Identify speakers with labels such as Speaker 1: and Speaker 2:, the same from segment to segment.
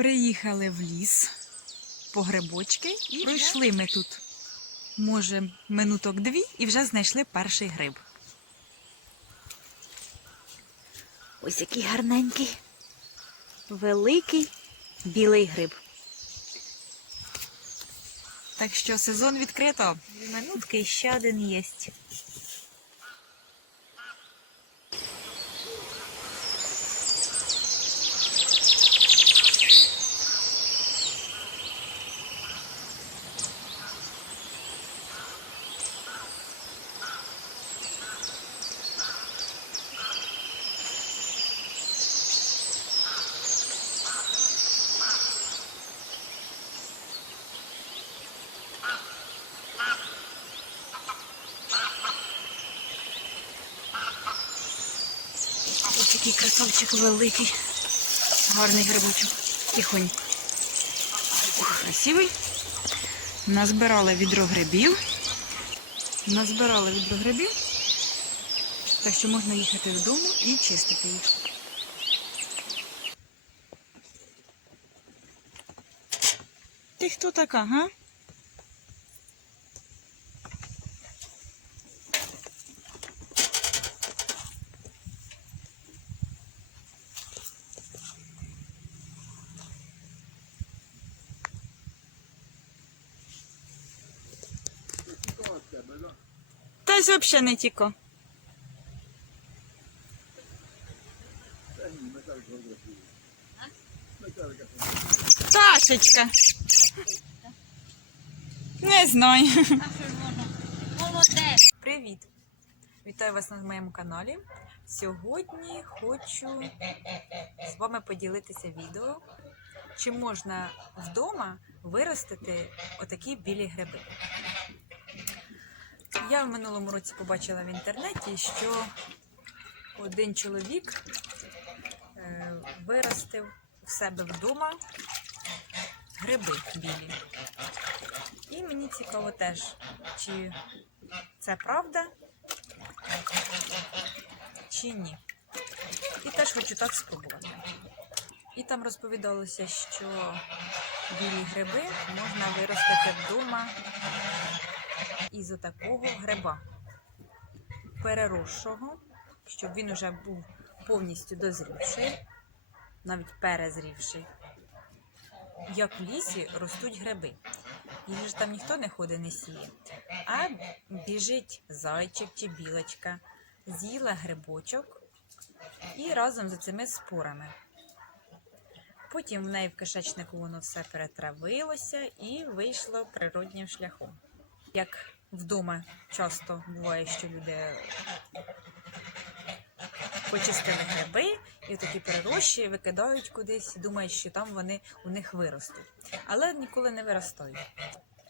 Speaker 1: Приїхали в ліс по грибочки і пройшли ми тут, може, минуток дві, і вже знайшли перший гриб. Ось який гарненький, великий білий гриб. Так що сезон відкрито. Минутки і ще один є. Такий красавчик великий. Гарний грибочок. Тихонь. Красивий. Назбирали відро грибів. Назбирали відро грибів. Так що можна їхати додому і чистити їх. Ти хто така, га? Та взагалі не тіко. Сашечка. Не знаю. Привіт! Вітаю вас на моєму каналі. Сьогодні хочу з вами поділитися відео, чи можна вдома виростити отакі білі гриби. Я в минулому році побачила в інтернеті, що один чоловік е, виростив в себе вдома гриби білі. І мені цікаво теж, чи це правда чи ні. І теж хочу так спробувати. І там розповідалося, що білі гриби можна виростити вдома із отакого гриба, переросшого, щоб він уже був повністю дозрівший, навіть перезрівший. Як в лісі ростуть гриби. Їх ж там ніхто не ходить, не сіє. А біжить зайчик чи білочка, з'їла грибочок і разом з цими спорами. Потім в неї в кишечнику воно все перетравилося і вийшло природнім шляхом. Як вдома часто буває, що люди почистили гриби і такі перерощі викидають кудись, думають, що там вони у них виростуть. Але ніколи не виростають.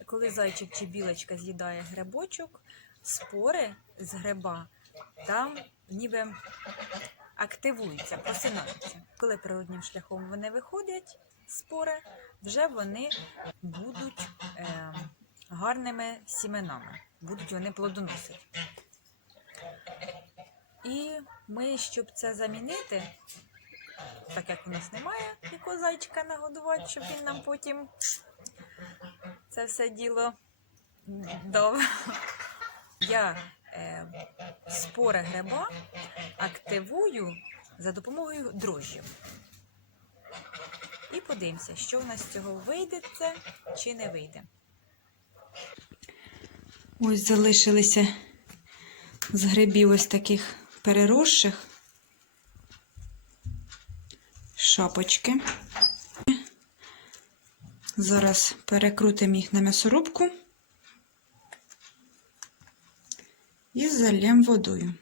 Speaker 1: Коли зайчик чи білочка з'їдає грибочок, спори з гриба там ніби активуються, просинаються. Коли природнім шляхом вони виходять, спори, вже вони будуть е, гарними сіменами, будуть вони плодоносити. І ми, щоб це замінити, так як у нас немає якого зайчика нагодувати, щоб він нам потім це все діло дав. Я е, спори гриба активую за допомогою дрожжів. І подивимося, що в нас з цього вийде це чи не вийде. Ось залишилися з грибів ось таких переросших шапочки. Зараз перекрутимо їх на м'ясорубку і залємо водою.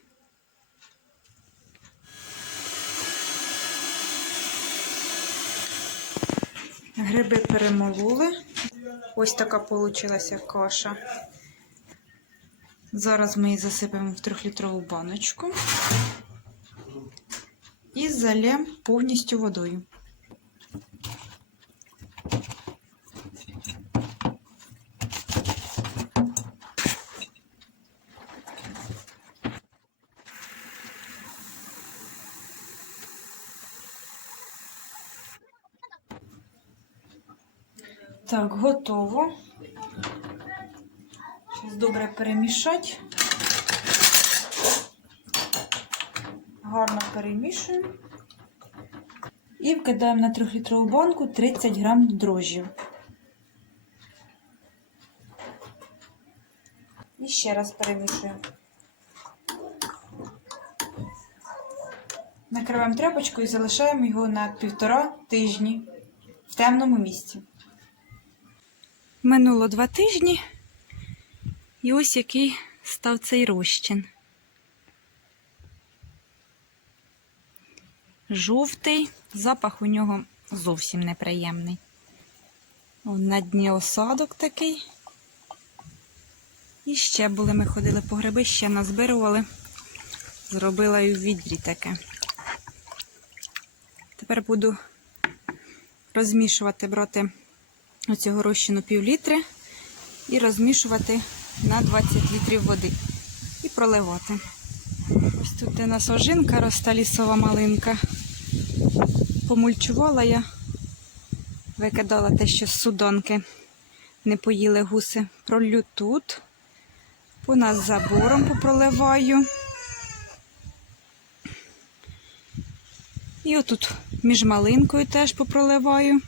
Speaker 1: Гриби перемололи. Ось така получилася каша. Зараз ми її засипемо в трьохлітрову баночку і залємо повністю водою. Так, готово. Зараз добре перемішати. Гарно перемішуємо. І вкидаємо на 3-літрову банку 30 грам дрожжів. І ще раз перемішуємо. Накриваємо тряпочкою і залишаємо його на півтора тижні в темному місці. Минуло два тижні, і ось який став цей розчин. Жовтий, запах у нього зовсім неприємний. На дні осадок такий. І ще були, ми ходили по гриби, ще назбирували. Зробила і в відрі таке. Тепер буду розмішувати, брати оцього розчину пів літри і розмішувати на 20 літрів води і проливати. Ось тут у нас ожинка росте лісова малинка. Помульчувала я, викидала те, що з судонки не поїли гуси. Пролю тут, по нас забором попроливаю. І отут між малинкою теж попроливаю.